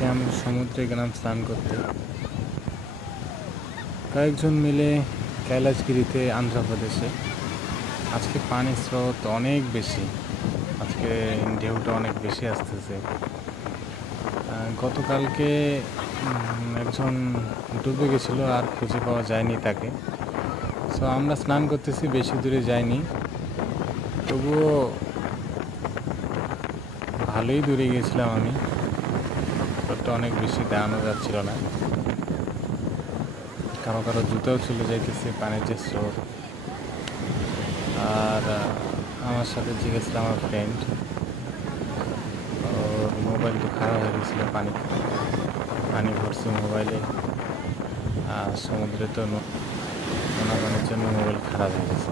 আজকে আমরা সমুদ্রে গেলাম স্নান করতে। কয়েকজন মিলে কৈলাসগিরিতে, আন্ধ্রপ্রদেশে। আজকে পানির স্রোত অনেক বেশি, আজকে ঢেউটা অনেক বেশি আসতেছে। গতকালকে একজন ডুবে গেছিলো, আর খুঁজে পাওয়া যায়নি তাকে। সো আমরা স্নান করতেছি, বেশি দূরে যাইনি, তবুও ভালোই দূরে গিয়েছিলাম আমি। স্রোতটা অনেক বেশি, দাঁড়ানো যাচ্ছিল না। কারো কারো জুতাও চলে যাইতেছে পানির যে স্রোত। আর আমার সাথে জিজ্ঞেসছিল আমার ফ্রেন্ড, ওর মোবাইল তো খারাপ হয়ে গেছিলো, পানি ভরছে মোবাইলে। আর সমুদ্রে তো নোনা পানির জন্য মোবাইল খারাপ হয়ে গেছে।